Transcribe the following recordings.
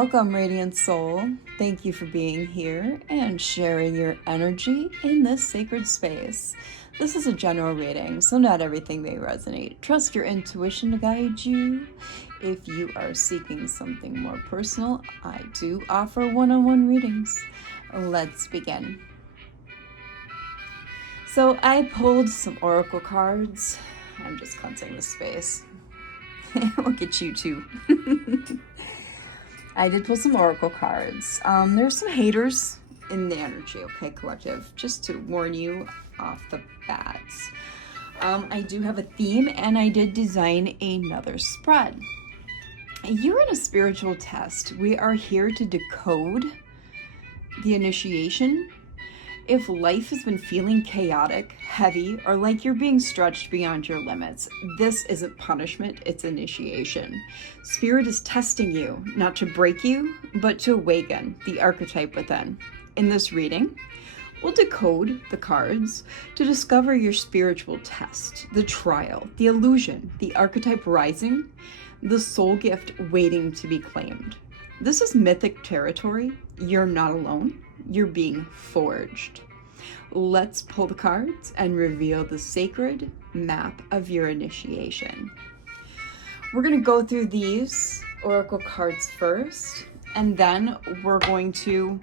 Welcome, Radiant Soul. Thank you for being here and sharing your energy in this sacred space. This is a general reading, so not everything may resonate. Trust your intuition to guide you. If you are seeking something more personal, I do offer one-on-one readings. Let's begin. So I pulled some oracle cards. I'm just cleansing the space. Look at you two. I did pull some oracle cards. There's some haters in the energy, okay, collective, just to warn you off the bat. I do have a theme, and I did design another spread. You're in a spiritual test. We are here to decode the initiation. If life has been feeling chaotic, heavy, or like you're being stretched beyond your limits, this isn't punishment, it's initiation. Spirit is testing you, not to break you, but to awaken the archetype within. In this reading, we'll decode the cards to discover your spiritual test, the trial, the illusion, the archetype rising, the soul gift waiting to be claimed. This is mythic territory. You're not alone. You're being forged. Let's pull the cards and reveal the sacred map of your initiation. We're going to go through these oracle cards first, and then we're going to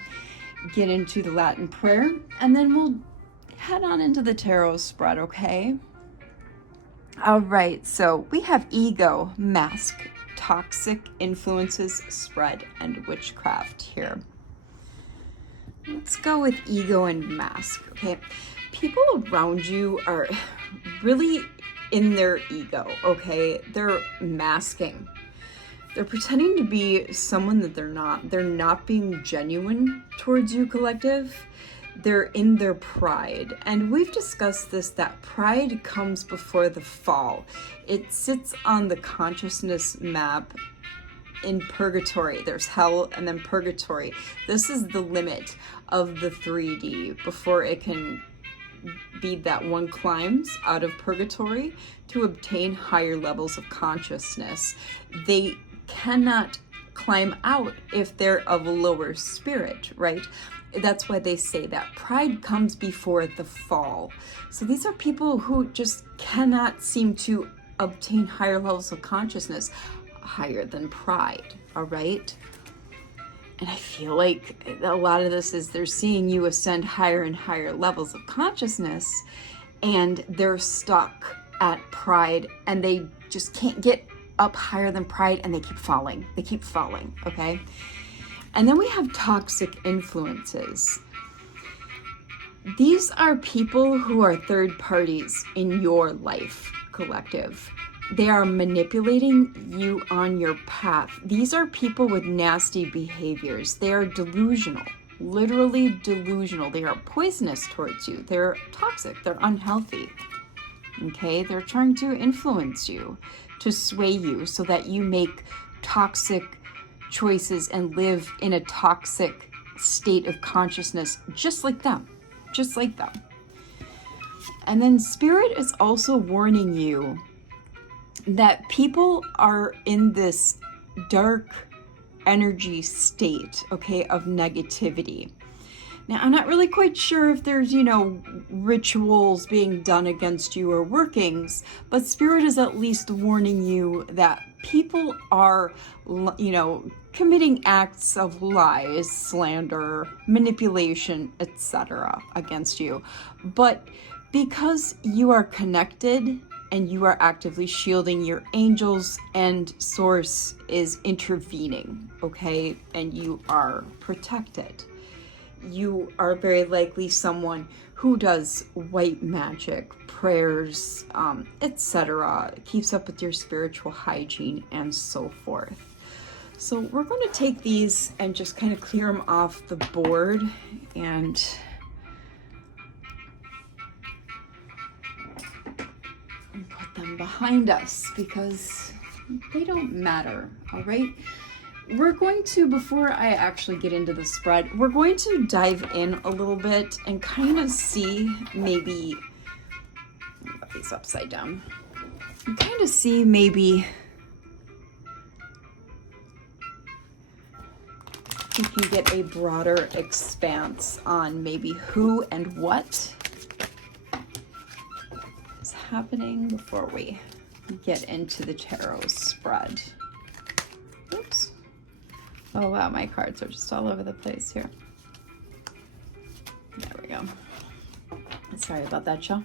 get into the Latin prayer, and then we'll head on into the tarot spread, okay? All right, so we have ego, mask, toxic influences, spread, and witchcraft here. Let's go with ego and mask, okay? People around you are really in their ego, okay? They're masking. They're pretending to be someone that they're not. They're not being genuine towards you, collective. They're in their pride. And we've discussed this, that pride comes before the fall. It sits on the consciousness map in purgatory. There's hell and then purgatory. This is the limit of the 3D before it can be that one climbs out of purgatory to obtain higher levels of consciousness. They cannot climb out if they're of a lower spirit, right? That's why they say that pride comes before the fall. So these are people who just cannot seem to obtain higher levels of consciousness, higher than pride, all right? And I feel like a lot of this is they're seeing you ascend higher and higher levels of consciousness, and they're stuck at pride, and they just can't get up higher than pride, and they keep falling, okay? And then we have toxic influences. These are people who are third parties in your life, collective. They are manipulating you on your path. These are people with nasty behaviors. They are delusional, literally delusional. They are poisonous towards you. They're toxic. They're unhealthy. Okay? They're trying to influence you, to sway you so that you make toxic choices and live in a toxic state of consciousness, just like them. And then Spirit is also warning you that people are in this dark energy state, okay, of negativity. Now, I'm not really quite sure if there's, rituals being done against you or workings, but Spirit is at least warning you that people are, committing acts of lies, slander, manipulation, etc. against you. But because you are connected and you are actively shielding, your angels and source is intervening, okay? And you are protected. You are very likely someone who does white magic, prayers, etc., keeps up with your spiritual hygiene and so forth. So we're going to take these and just kind of clear them off the board and put them behind us because they don't matter, all right? We're going to, before I actually get into the spread, we're going to dive in a little bit and kind of see maybe, put these upside down, and kind of see maybe You can get a broader expanse on maybe who and what is happening before we get into the tarot spread. Oops. Oh wow, my cards are just all over the place here. There we go. Sorry about that, y'all.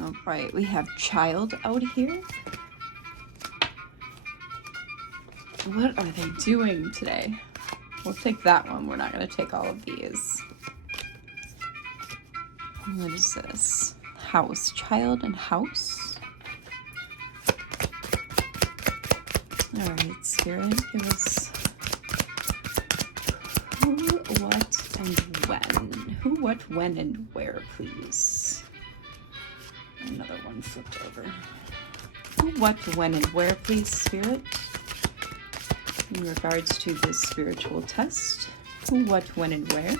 All right, we have child out here. What are they doing today? We'll take that one. We're not going to take all of these. What is this? House. Child and house. All right, Spirit, give us who, what, and when. Who, what, when, and where, please. Another one flipped over. Who, what, when, and where, please, Spirit. In regards to this spiritual test, who, what, when, and where.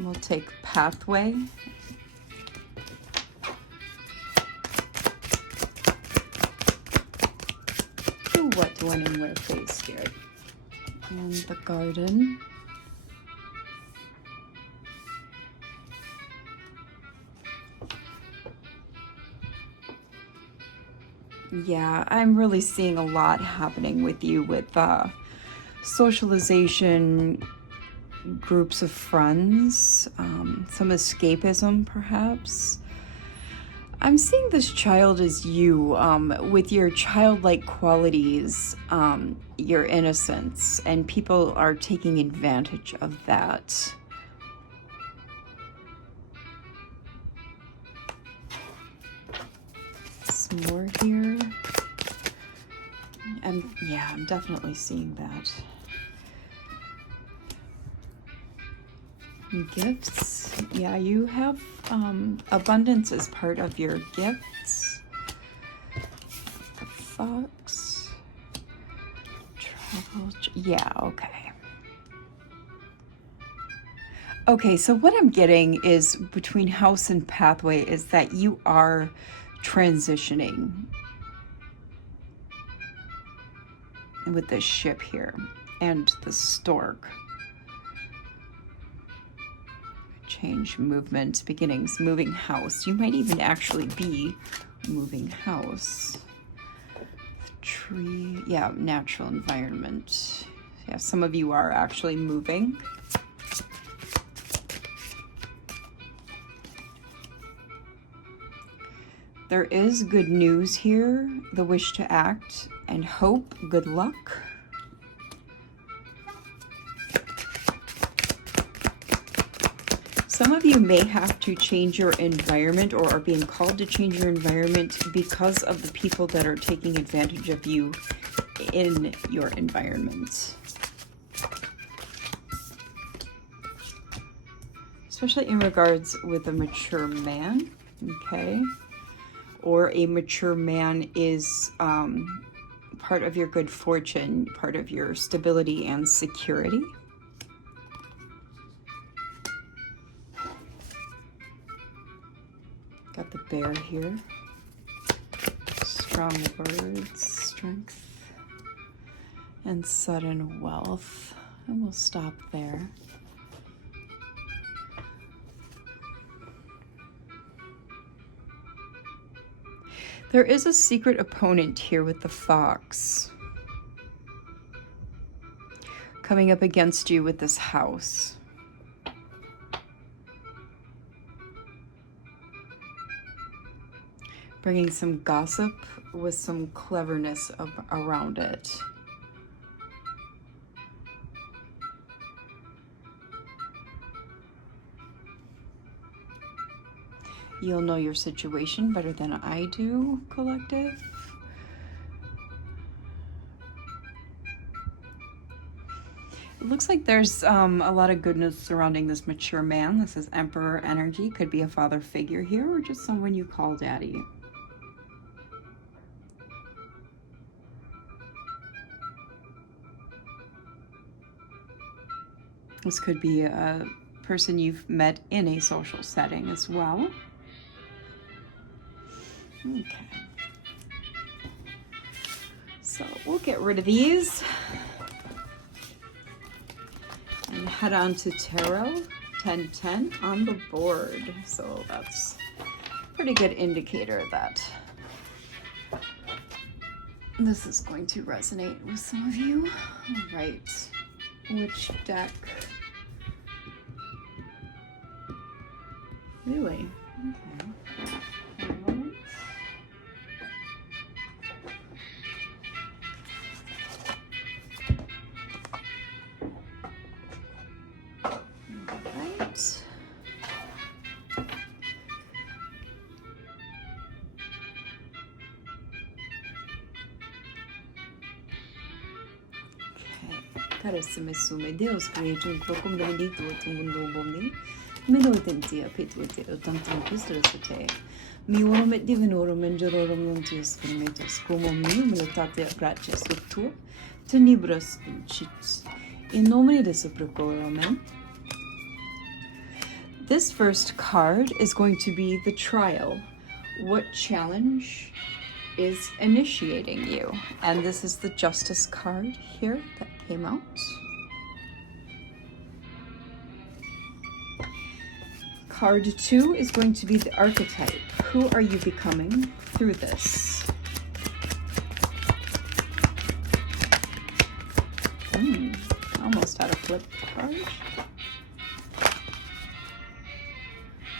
We'll take pathway. Who, what, when, and where, please, Spirit. And the garden. Yeah, I'm really seeing a lot happening with you with socialization, groups of friends, some escapism perhaps. I'm seeing this child as you, with your childlike qualities, your innocence, and people are taking advantage of that. More here, and yeah, I'm definitely seeing that. Gifts, yeah, you have abundance as part of your gifts. The fox, travel, yeah, okay. Okay, so what I'm getting is between house and pathway is that you are transitioning with this ship here and the stork. Change, movement, beginnings, moving house. You might even actually be moving house. The tree, yeah, natural environment. Yeah, some of you are actually moving. There is good news here, the wish to act, and hope, good luck. Some of you may have to change your environment or are being called to change your environment because of the people that are taking advantage of you in your environment. Especially in regards with a mature man, okay? Or a mature man is part of your good fortune, part of your stability and security. Got the bear here. Strong words, strength, and sudden wealth. And we'll stop there. There is a secret opponent here with the fox coming up against you with this house. Bringing some gossip with some cleverness around it. You'll know your situation better than I do, collective. It looks like there's a lot of goodness surrounding this mature man. This is Emperor energy. Could be a father figure here or just someone you call daddy. This could be a person you've met in a social setting as well. Okay. So we'll get rid of these and head on to tarot 1010 on the board. So that's a pretty good indicator that this is going to resonate with some of you. All right, which deck? Really? Okay. Alright. Carissime sume, Deus creator, procum benedicto et mundo omni, menotentia pituitia tantum pistorate, miorum et divinorum ingerorum nuntius firmetus, cum omnium militatia gratia subtur, tenebras dulcit. In nomine Dei Procolo, amen. This first card is going to be the trial. What challenge is initiating you? And this is the Justice card here that came out. Card 2 is going to be the archetype. Who are you becoming through this? Almost had a flip card.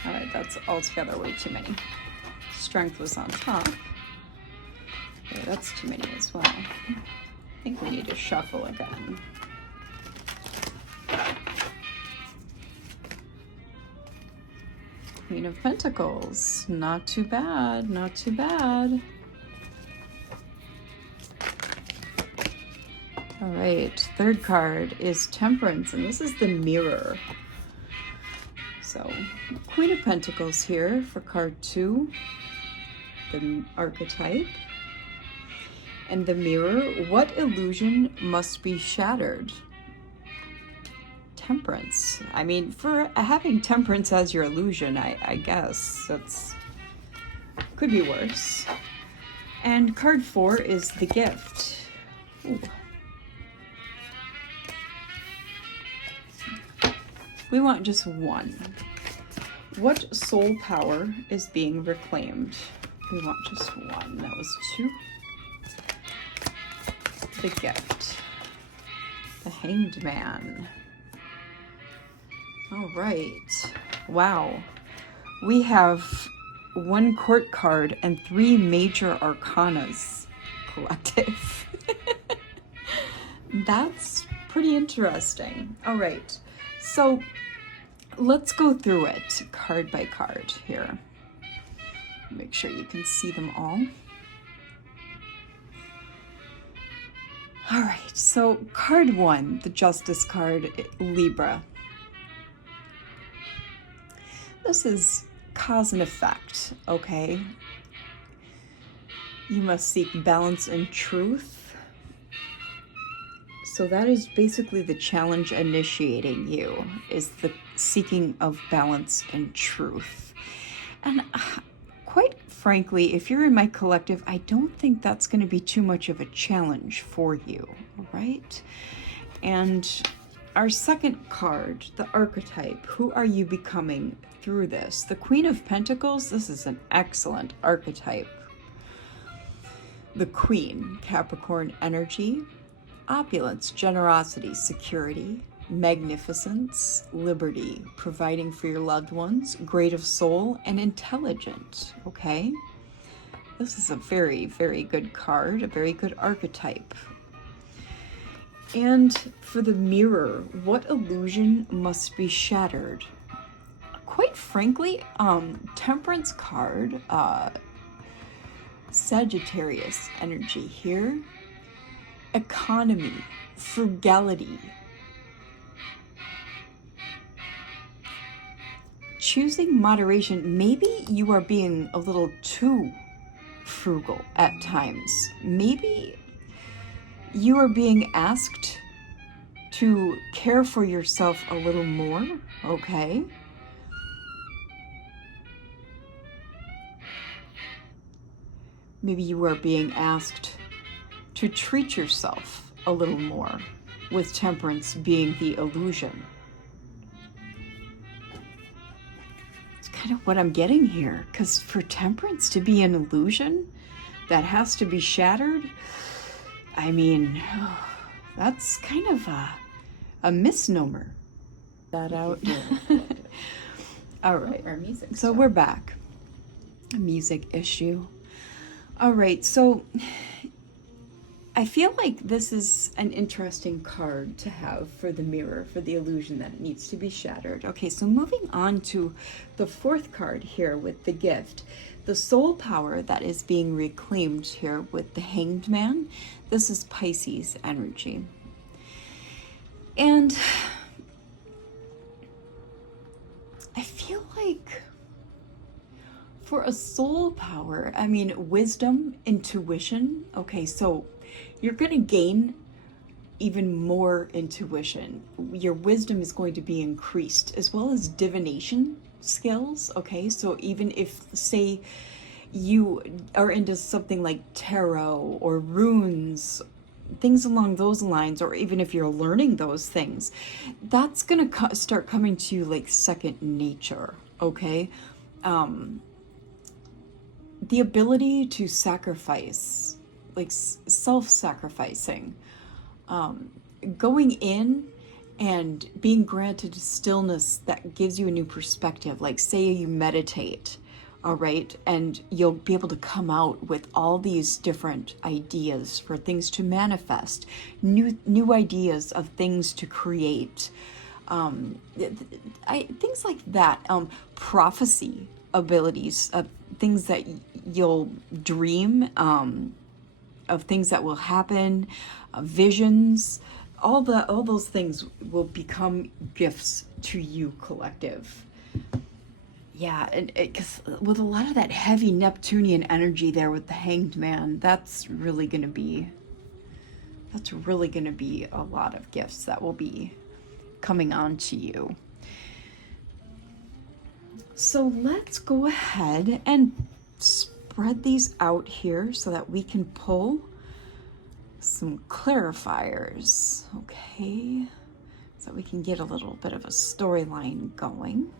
All right, that's altogether way too many. Strength was on top. Okay, that's too many as well. I think we need to shuffle again. Queen of Pentacles. Not too bad, not too bad. All right, third card is Temperance, and this is the Mirror. So, Queen of Pentacles here for card 2, the archetype. And the Mirror, what illusion must be shattered? Temperance. I mean, for having Temperance as your illusion, I guess that's could be worse. And card 4 is the Gift. Ooh. We want just one. What soul power is being reclaimed? We want just one. That was 2. The Gift. The Hanged Man. All right. Wow. We have 1 court card and 3 major arcanas collective. That's pretty interesting. All right. So let's go through it card by card here. Make sure you can see them all. All right, so card 1, the Justice card, Libra. This is cause and effect, okay? You must seek balance and truth. So that is basically the challenge initiating you, is the seeking of balance and truth. And quite frankly, if you're in my collective, I don't think that's going to be too much of a challenge for you, all right? And our second card, the archetype, who are you becoming through this? The Queen of Pentacles, this is an excellent archetype. The Queen, Capricorn energy, opulence, generosity, security, magnificence, liberty, providing for your loved ones, great of soul, and intelligent, okay? This is a very, very good card, a very good archetype. And for the Mirror, what illusion must be shattered? Quite frankly, Temperance card, Sagittarius energy here, economy, frugality, choosing moderation. Maybe you are being a little too frugal at times. Maybe you are being asked to care for yourself a little more, okay? Maybe you are being asked to treat yourself a little more, with temperance being the illusion. It's kind of what I'm getting here, because for temperance to be an illusion that has to be shattered, I mean, that's kind of a misnomer. That out. All right, our music. So we're back. A music issue. All right, so I feel like this is an interesting card to have for the mirror, for the illusion that it needs to be shattered. Okay, so moving on to the fourth card here with the gift, the soul power that is being reclaimed here with the Hanged Man. This is Pisces energy. And I feel like for a soul power, I mean, wisdom, intuition. Okay, so you're going to gain even more intuition. Your wisdom is going to be increased, as well as divination skills. Okay, so even if, say, you are into something like tarot or runes, things along those lines, or even if you're learning those things, that's gonna start coming to you like second nature. Okay, the ability to sacrifice, like self-sacrificing, going in and being granted stillness that gives you a new perspective. Like, say you meditate, all right, and you'll be able to come out with all these different ideas for things to manifest, new ideas of things to create, things like that, prophecy abilities, things that you'll dream, of things that will happen, visions, all those things will become gifts to you, collective. Yeah, and because with a lot of that heavy Neptunian energy there with the Hanged Man, that's really going to be a lot of gifts that will be coming on to you. So let's go ahead and spread these out here so that we can pull some clarifiers, okay? So we can get a little bit of a storyline going.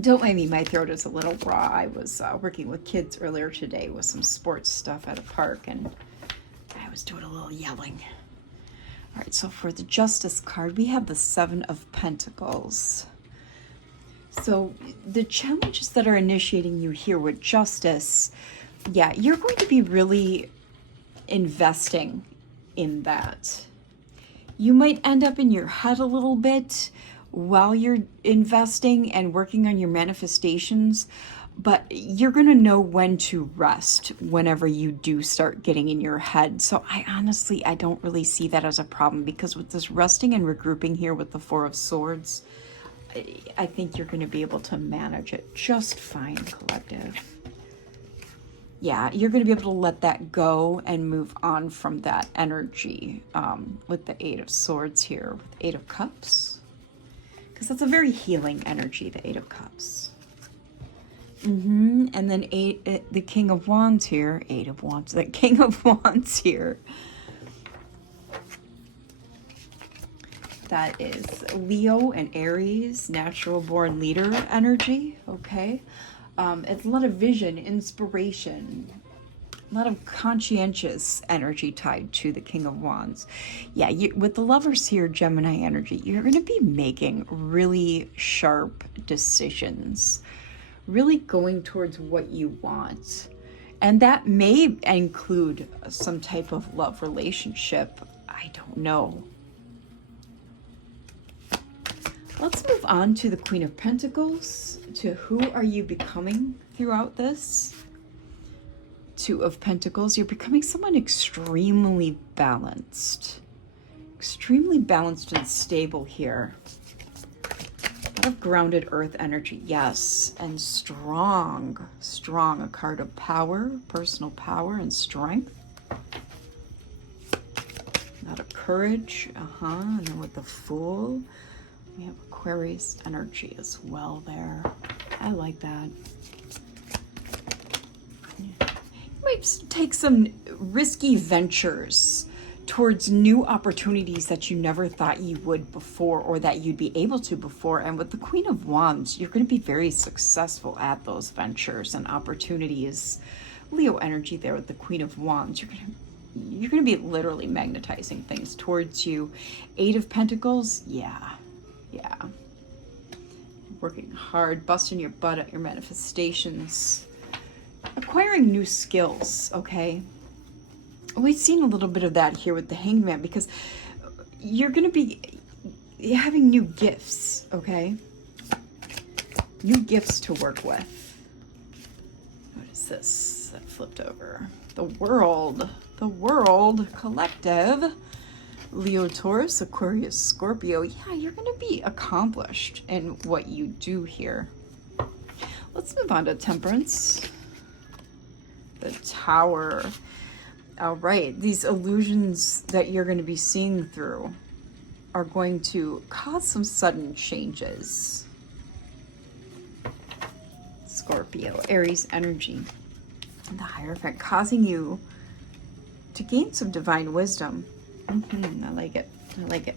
Don't mind me, my throat is a little raw. I was working with kids earlier today with some sports stuff at a park, and I was doing a little yelling. All right, so for the Justice card, we have the Seven of Pentacles. So the challenges that are initiating you here with Justice, yeah, you're going to be really investing in that. You might end up in your head a little bit while you're investing and working on your manifestations, but you're going to know when to rest whenever you do start getting in your head. So I don't really see that as a problem, because with this resting and regrouping here with the Four of Swords, I think you're going to be able to manage it just fine, collective. Yeah, you're going to be able to let that go and move on from that energy, with the Eight of Swords here, with Eight of Cups. Because that's a very healing energy, the Eight of Cups. And then the King of Wands here, Eight of Wands, the King of Wands here. That is Leo and Aries, natural born leader energy, okay? It's a lot of vision, inspiration, a lot of conscientious energy tied to the King of Wands. Yeah, with the Lovers here, Gemini energy, you're going to be making really sharp decisions, really going towards what you want. And that may include some type of love relationship. I don't know. Let's move on to the Queen of Pentacles. To who are you becoming throughout this? Two of Pentacles, you're becoming someone extremely balanced. Extremely balanced and stable here. A lot of grounded earth energy, yes. And strong, a card of power, personal power and strength. A lot of courage, and then with the Fool, we have Aquarius energy as well there. I like that. Yeah. might take some risky ventures towards new opportunities that you never thought you would before, or that you'd be able to before. And with the Queen of Wands, you're going to be very successful at those ventures and opportunities. Leo energy there with the Queen of Wands. You're going to be literally magnetizing things towards you. Eight of Pentacles, yeah. Working hard, busting your butt at your manifestations. Acquiring new skills, okay? We've seen a little bit of that here with the Hangman, because you're going to be having new gifts, okay? New gifts to work with. What is this that flipped over? The World Collective. Leo, Taurus, Aquarius, Scorpio. Yeah, you're going to be accomplished in what you do here. Let's move on to Temperance. The Tower. All right, these illusions that you're going to be seeing through are going to cause some sudden changes. Scorpio, Aries energy. The Hierophant, causing you to gain some divine wisdom. I like it.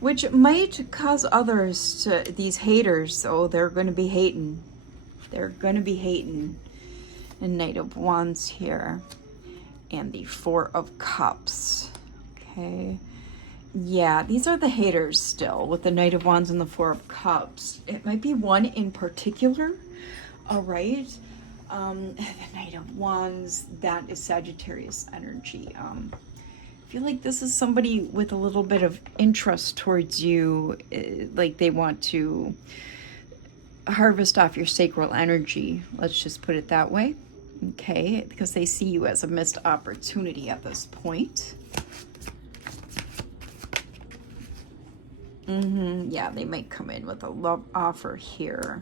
Which might cause others to, these haters, they're going to be hating. And Knight of Wands here, and the Four of Cups. Okay, yeah, these are the haters still, with the Knight of Wands and the Four of Cups. It might be one in particular. All right, the Knight of Wands, that is Sagittarius energy. I feel like this is somebody with a little bit of interest towards you, like they want to harvest off your sacral energy. Let's just put it that way. Okay, because they see you as a missed opportunity at this point. Yeah, they might come in with a love offer here,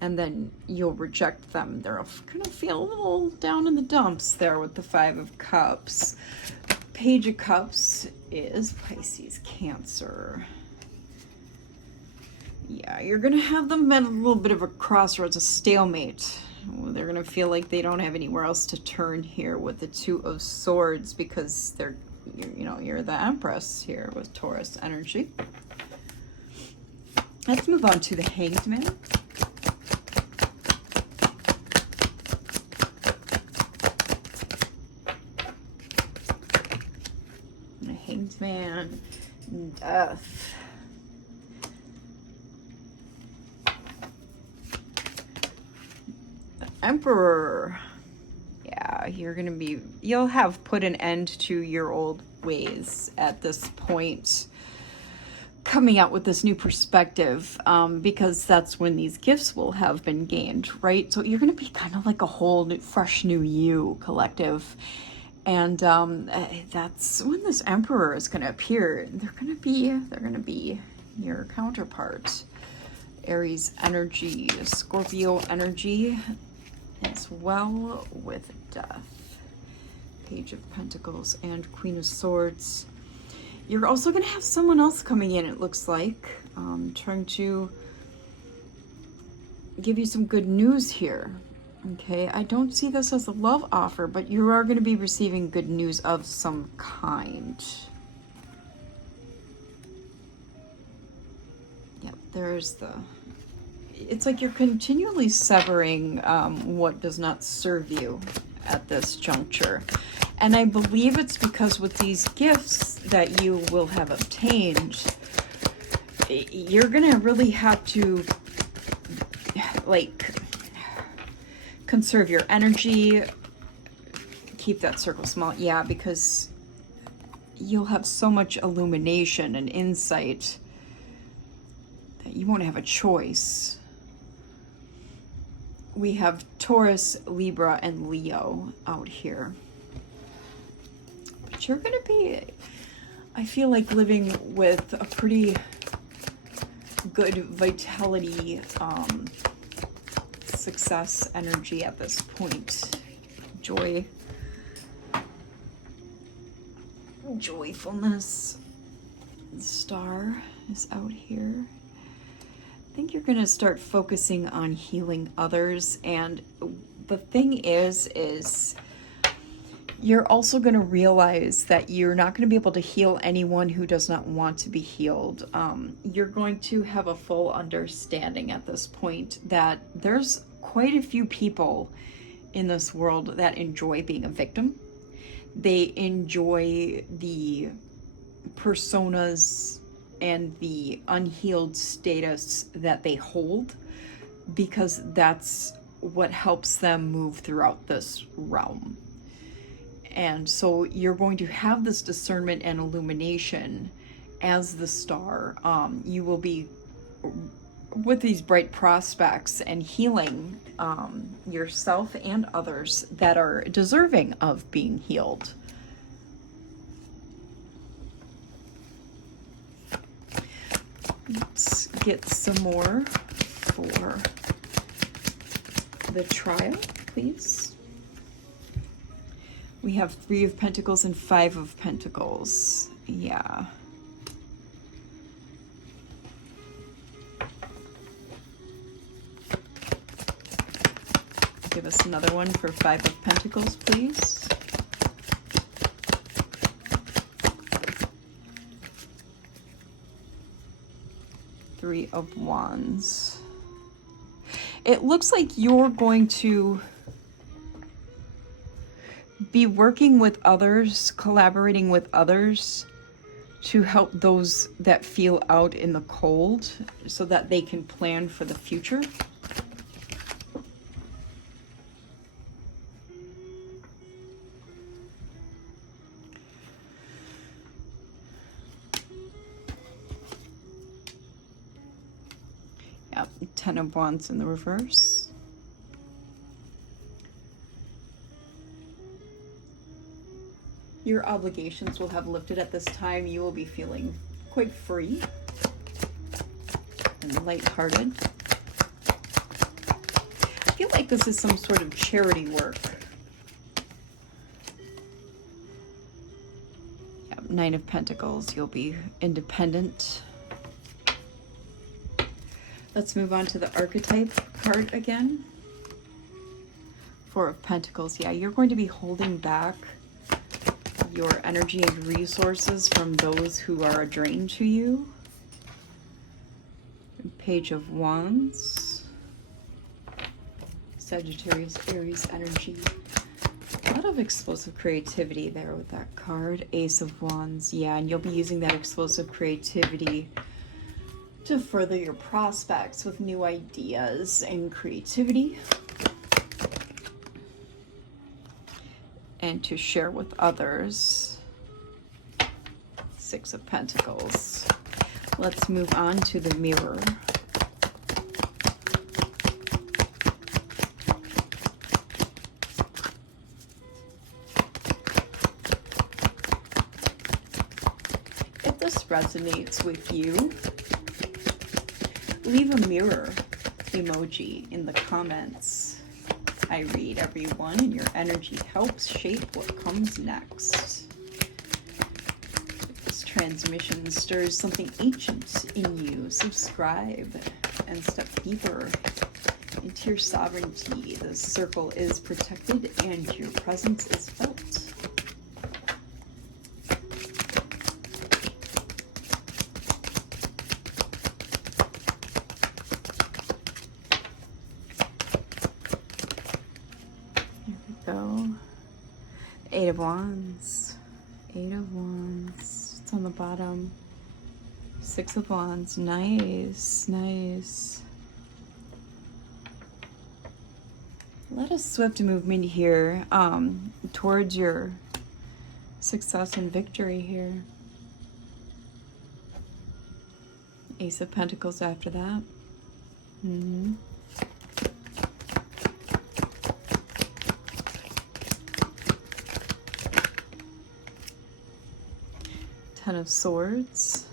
and then you'll reject them. They're gonna feel a little down in the dumps there with the Five of Cups. Page of Cups is Pisces, Cancer. Yeah, you're gonna have them at a little bit of a crossroads, a stalemate. They're gonna feel like they don't have anywhere else to turn here with the Two of Swords, because you're the Empress here with Taurus energy. Let's move on to the Hanged Man. The Hanged Man, Death. Emperor. Yeah, you'll have put an end to your old ways at this point, coming out with this new perspective, because that's when these gifts will have been gained, right? So you're going to be kind of like a whole new, fresh new you, collective. And that's when this Emperor is going to appear. They're going to be your counterpart. Aries energy, Scorpio energy, as well with Death, Page of Pentacles, and Queen of Swords. You're also going to have someone else coming in, it looks like, trying to give you some good news here. Okay, I don't see this as a love offer, but you are going to be receiving good news of some kind. Yep, there's it's like you're continually severing what does not serve you at this juncture. And I believe it's because with these gifts that you will have obtained, you're going to really have to, like, conserve your energy, keep that circle small. Yeah, because you'll have so much illumination and insight that you won't have a choice. We have Taurus, Libra, and Leo out here. But you're going to be, I feel like, living with a pretty good vitality, success energy at this point. Joy, joyfulness. The Star is out here. I think you're going to start focusing on healing others, and the thing is you're also going to realize that you're not going to be able to heal anyone who does not want to be healed. You're going to have a full understanding at this point that there's quite a few people in this world that enjoy being a victim. They enjoy the personas and the unhealed status that they hold, because that's what helps them move throughout this realm. And so you're going to have this discernment and illumination as the star. You will be with these bright prospects and healing yourself and others that are deserving of being healed. Let's get some more for the trial, please. We have 3 of Pentacles and 5 of Pentacles. Yeah. Give us another one for 5 of Pentacles, please. Three of Wands. It looks like you're going to be working with others, collaborating with others to help those that feel out in the cold so that they can plan for the future. Yep, 10 of Wands in the reverse. Your obligations will have lifted at this time. You will be feeling quite free and lighthearted. I feel like this is some sort of charity work. Yep, 9 of Pentacles. You'll be independent. Let's move on to the archetype card again. 4 of Pentacles. Yeah, you're going to be holding back your energy and resources from those who are a drain to you. Page of Wands. Sagittarius, Aries energy. A lot of explosive creativity there with that card. Ace of Wands. Yeah, and you'll be using that explosive creativity to further your prospects with new ideas and creativity, and to share with others. 6 of Pentacles. Let's move on to the mirror. If this resonates with you, leave a mirror emoji in the comments. I read everyone, and your energy helps shape what comes next. If this transmission stirs something ancient in you, subscribe and step deeper into your sovereignty. The circle is protected and your presence is felt. Go. 8 of Wands. 8 of Wands. It's on the bottom. 6 of Wands. Nice, nice. Let a swift movement here towards your success and victory here. Ace of Pentacles after that. Mm-hmm. 10 of Swords.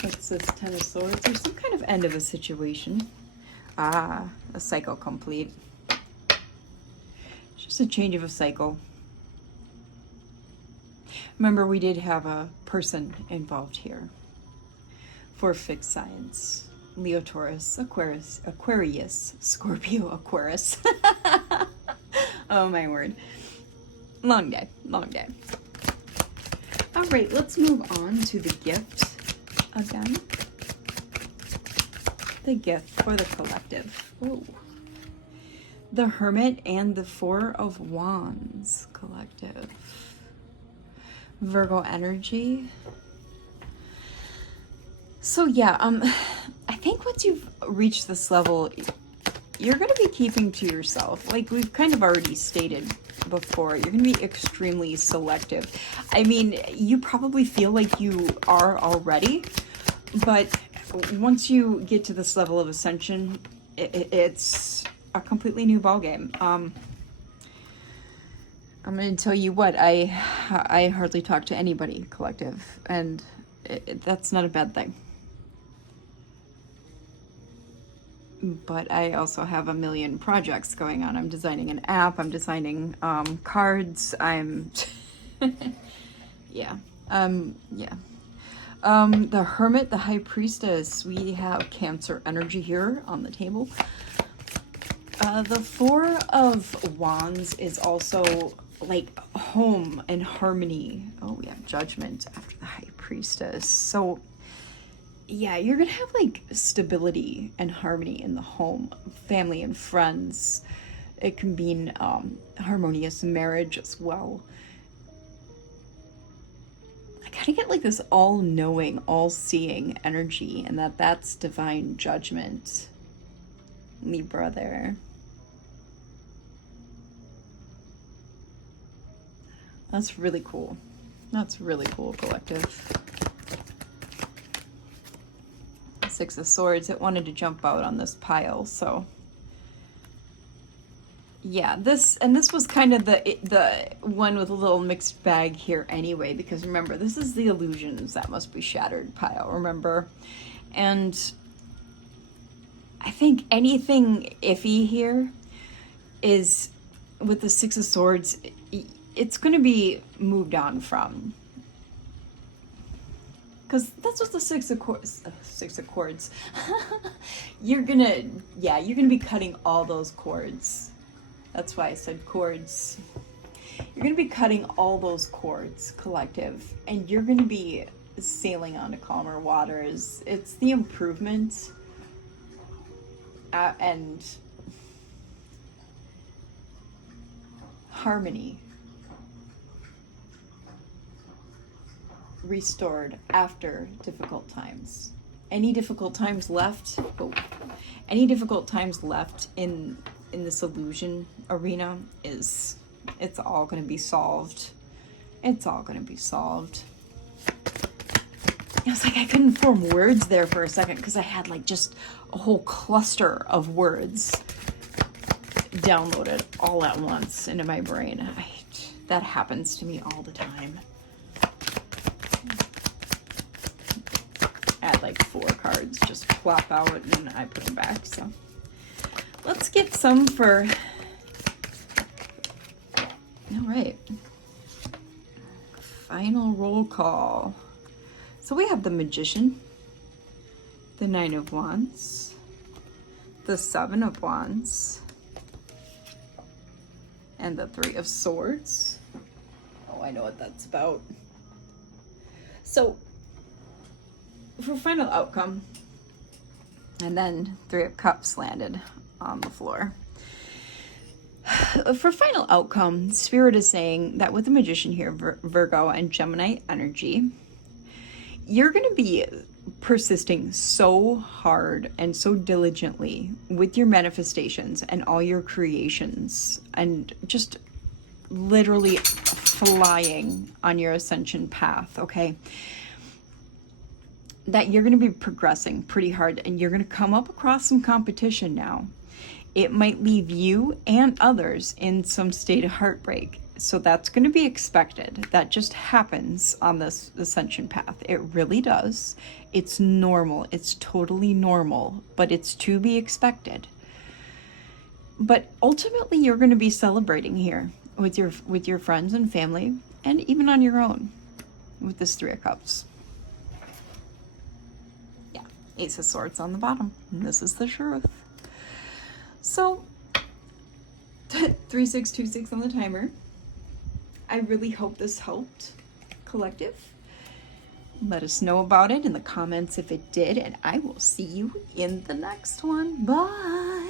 What's this 10 of Swords? There's some kind of end of a situation. Ah, a cycle complete. It's just a change of a cycle. Remember, we did have a person involved here for fixed science. Leo, Taurus, Aquarius, Scorpio, Aquarius. Oh my word. Long day, long day. All right, let's move on to the gift again. The gift for the collective. Oh. The Hermit and the Four of Wands collective. Virgo energy. So yeah, I think once you've reached this level, you're going to be keeping to yourself. Like we've kind of already stated before, you're going to be extremely selective. I mean, you probably feel like you are already, but once you get to this level of ascension, it's a completely new ballgame. I'm going to tell you what, I hardly talk to anybody collective, and that's not a bad thing. But I also have a million projects going on. I'm designing an app, I'm designing cards, I'm yeah. The Hermit, the High Priestess, we have Cancer energy here on the table. The Four of Wands is also like home and harmony. Oh, we have Judgment after the High Priestess. So yeah, you're gonna have like stability and harmony in the home, family and friends. It can mean harmonious marriage as well. I kind of get like this all-knowing, all-seeing energy, and that's divine judgment. Libra there. That's really cool. That's really cool, collective. Six of Swords, it wanted to jump out on this pile, so yeah, this was kind of the one with a little mixed bag here anyway, because remember, this is the illusions that must be shattered pile, remember? And I think anything iffy here is with the Six of Swords, it's going to be moved on from. Because that's what the Six of Cords. You're gonna be cutting all those cords. That's why I said cords. You're gonna be cutting all those cords, collective, and you're gonna be sailing on to calmer waters. It's the improvement and harmony restored after difficult times. Any difficult times left? Oh, any difficult times left in this illusion arena it's all going to be solved. It's all going to be solved. I was like, I couldn't form words there for a second because I had like just a whole cluster of words downloaded all at once into my brain. That happens to me all the time. I had like 4 cards just plop out and I put them back. So let's get some for. All right. Final roll call. So we have the Magician, the Nine of Wands, the Seven of Wands, and the Three of Swords. Oh, I know what that's about. So for final outcome, and then Three of Cups landed on the floor. For final outcome, Spirit is saying that with the Magician here, Virgo and Gemini energy, you're going to be persisting so hard and so diligently with your manifestations and all your creations, and just literally flying on your ascension path, okay? That you're going to be progressing pretty hard, and you're going to come up across some competition now. It might leave you and others in some state of heartbreak. So that's going to be expected. That just happens on this ascension path. It really does. It's normal. It's totally normal, but it's to be expected. But ultimately, you're going to be celebrating here with your friends and family, and even on your own with this Three of Cups. Yeah. Ace of Swords on the bottom. And this is the truth. So 3626 on the timer. I really hope this helped, collective. Let us know about it in the comments if it did, and I will see you in the next one. Bye.